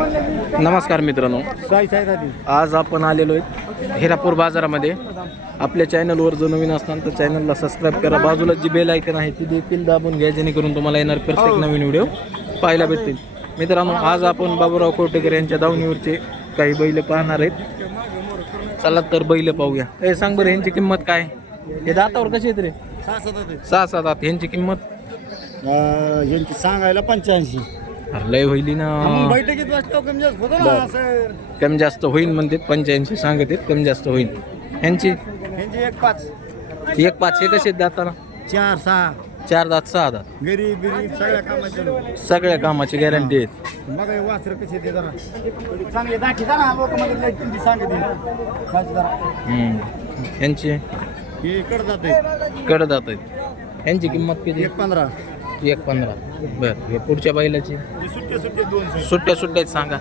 नमस्कार मित्रांनो. आज आपण आलेलो आहे हिरापूर बाजारामध्ये. आपल्या चॅनलवर जो नवीन असणार तर चॅनलला सबस्क्राईब करा. बाजूला जी बेल ऐकन आहे ती देखील दाबून घ्या जेणेकरून तुम्हाला येणार प्रत्येक नवीन व्हिडिओ पाहायला भेटतील. मित्रांनो आज आपण बाबूराव कोटेकर यांच्या दावणीवरचे काही बैल पाहणार आहेत. चला तर बैल पाहूया. ए सांग बरं यांची किंमत काय? हे दातावर कशी येत रे? सहा सात सहा सात आत यांची किंमत? यांची सांगायला पंच्याऐंशी. लय होईली ना. बैठकीत बसलो कमी जास्त होतो ना असं कमी जास्त होईल म्हणते पंच्याऐंशी सांगत आहेत कमी जास्त होईल यांची यांची एक पाच. एक पाच हे कसे आहेत दाताला? चार सहा. चार दात सहा दात. गरीब गरीब सगळ्या कामाचे सगळ्या कामाची गॅरंटी आहेत. मग हे वासर कसे ते जरा. चांगले दाखी जरा लोक मध्ये किमती सांगते. जरा. यांची हे कडतात आहे. कडदात आहेत. यांची किंमत किती? एक पंधरा. एक पंधरा. बर. हे पुढच्या बैलाची? हे सुट्टे सुट्टे दोन सौ सुट्ट्या सुट्ट्या आहेत सांगा.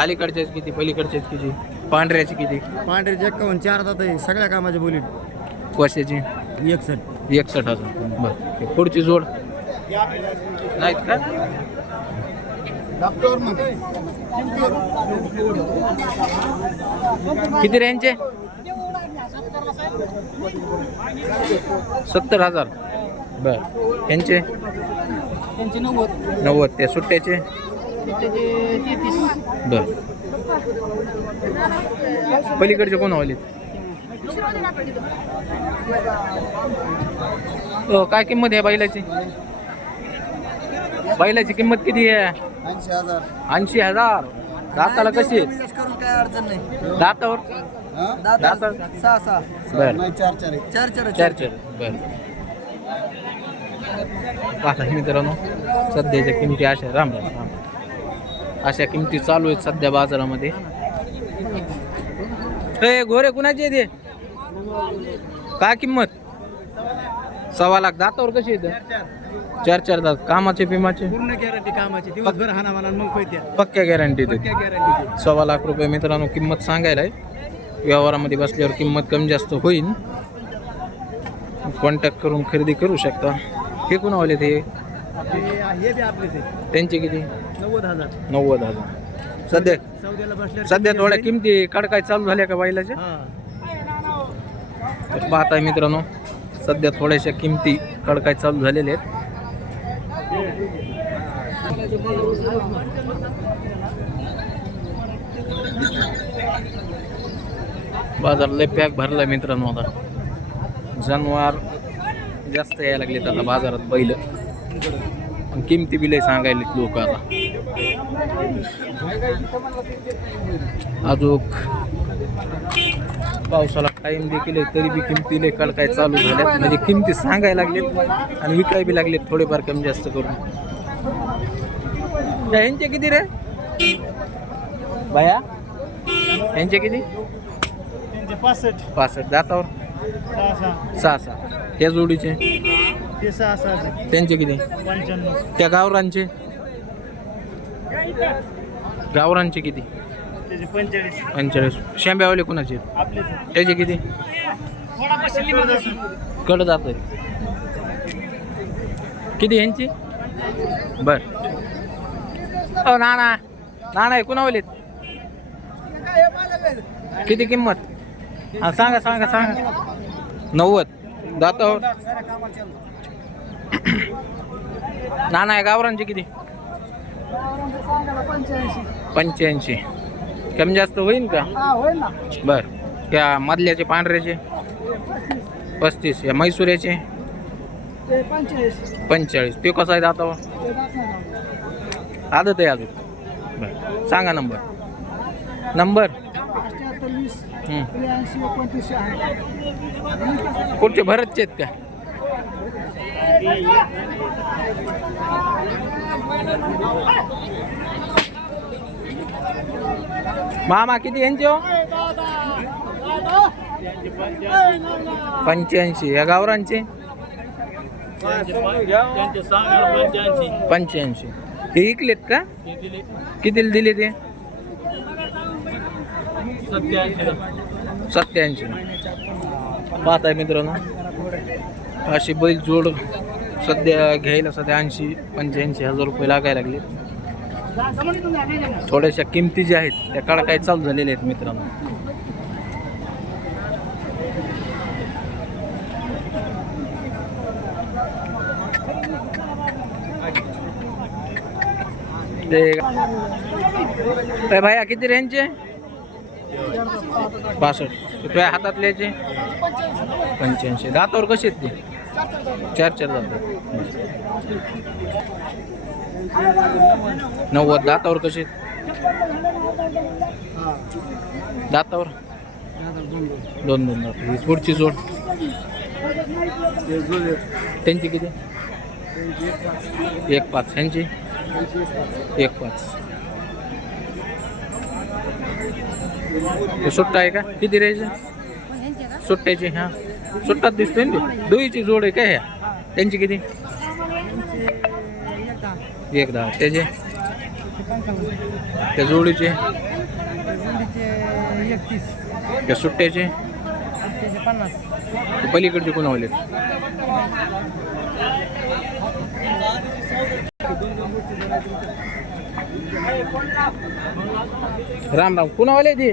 अलीकडच्या किती पलीकडच्या किती? पांढऱ्याची किती? पांढरे एक्कावन्न चार दात आहे. सगळ्या कामाचे बोलीत कोशाची? एकसठ एकसठ हजार. बर. हे पुढची जोड? नाहीत का? डॉक्टर मग किती रे यांचे सत्तर हजार. बर. यांचे? त्यांचे नव्वद. नव्वद. त्या सुट्ट्याचे? बर. पलीकडचे कोण हवले हो काय किंमत आहे बैलाची? बैलाची किंमत किती आहे? ऐंशी हजार. ऐंशी हजार. दाताला कशी? आहे करून काय अडचण नाही. दातावर? दाता सहा सहा. बर. चार चार. चार चार. चार चार. बर. पाहता मित्रांनो सध्याच्या किमती अशा राम राम राम. अशा किमती चालू आहेत सध्या बाजारामध्ये. ए गोरे कुणाची ते काय किंमत? सव्वा लाख. दातावर कशी येते चार चार दात. कामाचे पिमाचे? पूर्ण गॅरंटी कामाची. दिवसभर हाना मग पक्क्या गॅरंटी देते. गॅरंटी सव्वा लाख रुपये मित्रांनो किंमत सांगायला आहे व्यवहारामध्ये बसल्यावर किंमत कमी जास्त होईल. कॉन्टॅक्ट करून खरेदी करू शकता. हे कोण आले ते? हे बी आहे त्यांचे किती? नव्वद हजार. नव्वद हजार. सध्या सौद्याला बसल्या सध्या थोड्या किमती कडकाय चालू झाल्या का बैलाच्या? तर पाहताय मित्रांनो सध्या थोड्याशा किमती कडकाय चालू झालेल्या आहेत. बाजार लय पॅक भरलाय मित्रांनो आता. जनावर जास्त यायला लागलेत आता बाजारात बैल. पण किमती बी लय सांगायलेत लोक आता. अजूक पावसाला टाइम देखील आहे तरी बी किमती लय कडकाय चालू झाल्यात. म्हणजे किमती सांगायला लागलेत आणि विकाय बी लागलेत थोडेफार कमी जास्त करून. ह्यांचे किती रे? बाया ह्यांचे किती? पासष्ट. पासष्ट. सहा. सहा सहा. त्या जोडीचे? ते सहा सहा त्यांचे किती? पंच्याण्णव. त्या गावरांचे गावरांचे किती? त्याचे पंचेचाळीस. पंचेचाळीस. शेंब्यावाले कुणाचे त्याचे किती? थोडा पैसे कड जात किती यांची? बर. हो ना ना ना नाही कुणावलेत किती किंमत? हा सांगा सांगा सांगा. नव्वद. दातावर ना नाही गावरांचे किती? पंच्याऐंशी. कमी जास्त होईल का? बर. त्या मधल्याचे पांढऱ्याचे? पस्तीस. या मैसुऱ्याचे पंचेचाळीस. ते कसं आहे दातावर? आदत आहे अजून. बर. सांगा नंबर. नंबर? हं. कुठचे भरतचे आहेत का मामा किती यांचे हो? पंच्याऐंशी. या गावरांचे पंच्याऐंशी पंच्याऐंशी. हे इकलेत का? कितीला दिले ते? सत्याऐंशी. सत्याऐंशी पाहताय मित्रांनो. अशी बैल जोड सध्या घ्यायला सध्या ऐंशी पंच्याऐंशी हजार रुपये लागायला लागले. थोड्याशा किमती ज्या आहेत त्या काळ काय चालू झालेल्या आहेत मित्रांनो. ते भाया किती रेंजचे बासष्ट. ते तुझ्या हातातल्याचे पंच्याऐंशी. दातावर कसे आहेत ते? चार चार दात. नव्वद. दातावर कसे आहेत? दातावर? दोन दोन दात. ही पुढची जोड. त्यांची किती? एक पाच. ह्यांची? एक पाच हे सुट्टा आहे का? किती राहायचं? सुट्ट्याची हा. सुट्टाच दिसतोय ना दुईची दोईची जोड आहे काय ह्या? त्यांची किती? एक दहा त्याचे? त्या जोडीचे? त्या सुट्ट्याचे? ते पलीकडचे कोण राम राम. कुणावाले ते?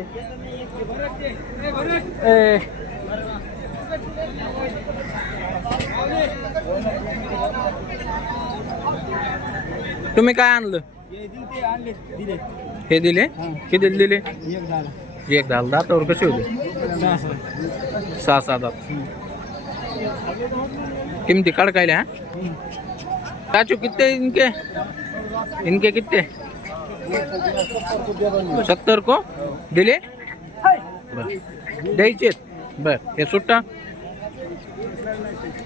ए. तुम्ही काय आणलं? हे दिले? किती दिले? एक दहा दातावर कसे होते? सहा सहा दात. किमती काढकायला हा? काचू किती इनके? इनके किती सत्तर को? दिले? बर द्यायचे बर हे सुट्टा?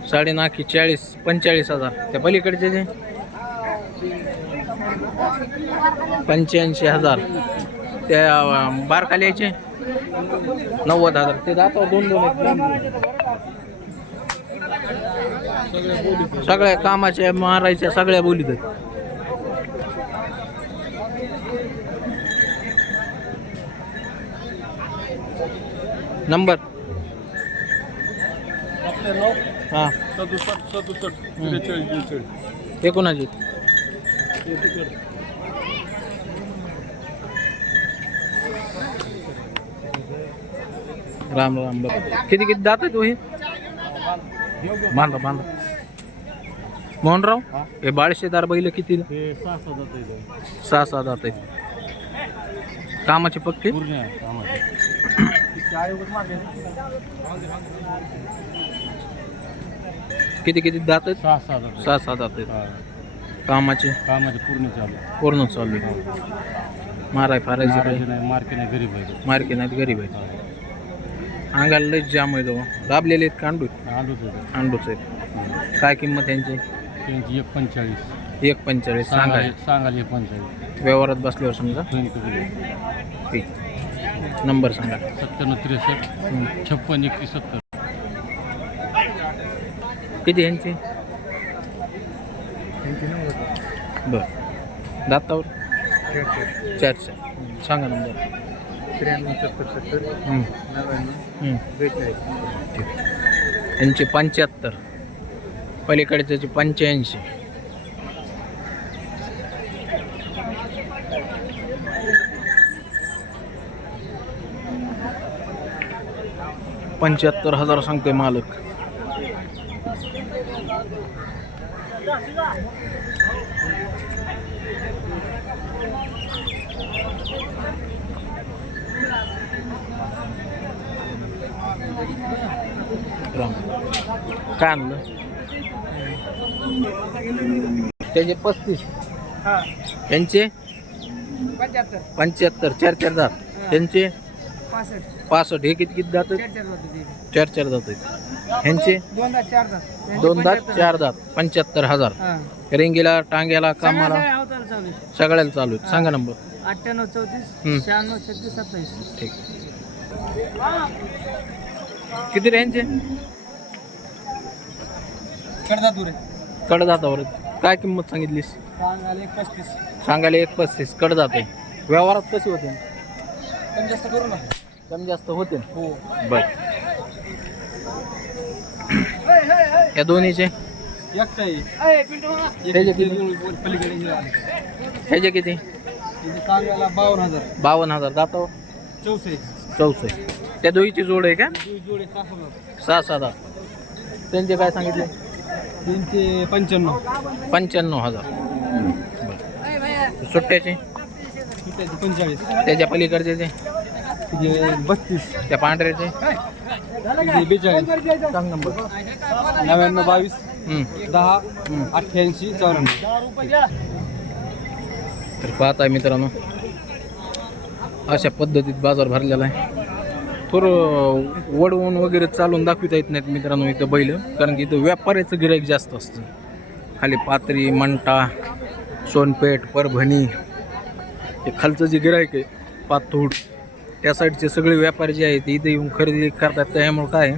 साडे नाकी चाळीस पंचेचाळीस हजार. त्या पलीकडचे जे? पंच्याऐंशी हजार. त्या अं, यायचे? नव्वद हजार. ते जातो दोन दोन सगळ्या कामाच्या मारायच्या सगळ्या बोलीत नंबर. हा. सदुसष्ट सदुसष्ट बेचाळीस एकोणाची राम राम बाबा. किती किती दात आहे तू हे बांधा बांधा. मोहनराव हे. बाळशेदार बैल किती? सहा सहा जात आहेत. कामाचे पक्के? किती किती दात आहेत? सहा सहा जात सहा सहा दात आहेत. कामाचे? कामाचे पूर्ण चालू आहे. पूर्ण चालू आहे माराय फारायचे नाराजी काही नाही मार्के नाही गरीब आहे मार्के नाहीत गरीब आहेत. अंगाला लईच जाम आहे तो दाबलेले आहेत कांडू आलूच आहे अंडूच आहेत. काय किंमत त्यांची त्यांची एक पंचेचाळीस. एक पंचेचाळीस. सांगा. सांगाल सांगाल एक पंचेचाळीस. व्यवहारात बसल्यावर समजा. ठीक. नंबर सांगा. सत्त्याण्णव त्रेसष्ट हं. छप्पन एकतीस सत्तर. किती यांची? बर. दातावर? चार चार सांगा नंबर. त्र्याण्णव सत्तर सत्तर. नव्याण्णव. बेचाळीस. यांचे पंच्याहत्तर. पलीकडच्याचे पंच्याऐंशी. पंच्याहत्तर हजार सांगते मालक. काय आणलं? त्याचे पस्तीस. त्यांचे? पंच्याहत्तर. पंच्याहत्तर चार चार दात त्यांचे? पासष्ट. पासष्ट. हे किती किती दात आहेत? चार चार होते. चार चार दात आहेत. ह्यांचे? दोन दात चार दात दोन दात चार दात. पंच्याहत्तर हजार. हां. रिंगीला टांग्याला कामाला? अवतार चालू आहे. सगळ्याला चालू आहेत. सांगा नंबर. अठ्ठ्याण्णव. चौतीस शहाण्णव छत्तीस सत्तावीस. ठीक. किती रे ह्यांचे? कडदा दूर कडदातावर आहेत. काय किंमत सांगितलीस? सांगाले पस्तीस. सांगायला एक पस्तीस. कडदात आहे व्यवहारात कसे होते? कमी जास्त करू ना कमी जास्त होते हो. बर. या दोन्हीचे? त्याचे ह्याचे किती? सांगायला बावन्न हजार. बावन्न हजार. जातो चौसष्ट. चौसष्ट. त्या दोईची जोड आहे का? जोडे सहा दहा. त्यांचे काय सांगितले? तीनशे पंच्याण्णव. पंच्याण्णव हजार. सुट्ट्याचे? त्याचे पंचेचाळीस. त्याच्या पलीकडचे ते? बत्तीस. त्या पांढऱ्याचे? बेचाळीस. सांग नंबर. नव्याण्णव बावीस. दहा अठ्ठ्याऐंशी चौऱ्याण्णव. तर पाहताय मित्रांनो अशा पद्धतीत बाजार भरलेला आहे. थोडं वडवून वगैरे चालून दाखविता येत नाहीत मित्रांनो इथं बैल कारण की इथं व्यापाऱ्याचं गिराईक जास्त असतं. खाली पात्री मंटा सोनपेठ परभणी हे खालचं जे गिराईक आहे पाथूड त्या साईडचे सगळे व्यापारी जे आहेत इथे येऊन खरेदी करतात. त्यामुळे काय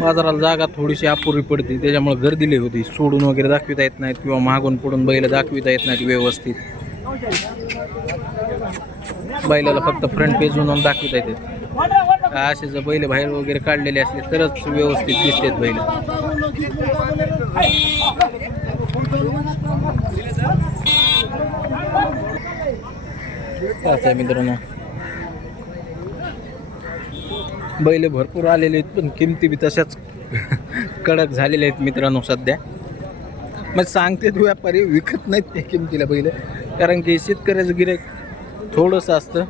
बाजाराला जागा थोडीशी अपुरी पडते. त्याच्यामुळे गर्दी लई होती. सोडून वगैरे दाखविता येत नाहीत किंवा मागून पडून बैल दाखविता येत नाहीत व्यवस्थित. बैलाला फक्त फ्रंट पेजून दाखविता येतात असे जर बैल बाहेर वगैरे काढलेले असले तरच व्यवस्थित दिसतात बैल. आहे मित्रांनो. बैल भरपूर आलेले आहेत पण किमती बी तशाच कडक झालेल्या आहेत मित्रांनो सध्या. मग सांगतेत व्यापारी विकत नाहीत त्या किमतीला बैल कारण की शेतकऱ्याचं गिरायक थोडंसं असतं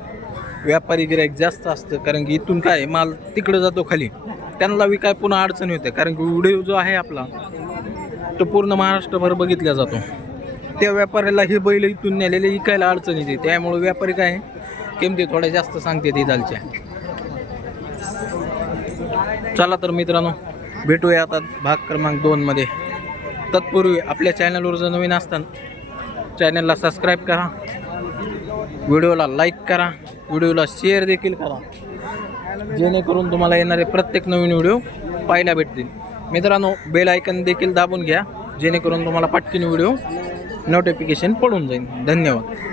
व्यापारी गिरायक जास्त असतं कारण की इथून काय माल तिकडं जातो खाली. त्यांना विकाय पुन्हा अडचणी होते कारण की व्हिडिओ जो आहे आपला तो पूर्ण महाराष्ट्रभर बघितला जातो. त्या व्यापाऱ्याला हे बैल इथून नेलेले विकायला अडचण येते. त्यामुळे व्यापारी काय किमती थोड्या जास्त सांगते इथालच्या चला तर मित्रांनो भेटूया आता भाग क्रमांक दोनमध्ये तत्पूर्वी आपल्या चॅनलवर जर नवीन असताना चॅनलला सबस्क्राईब करा. व्हिडिओला लाईक करा. व्हिडिओला शेअर देखील करा. जेणेकरून तुम्हाला येणारे प्रत्येक नवीन व्हिडिओ पाहायला भेटतील. मित्रांनो बेल आयकन देखील दाबून घ्या. जेणेकरून तुम्हाला पटकीन व्हिडिओ नोटिफिकेशन पडून जाईल. धन्यवाद.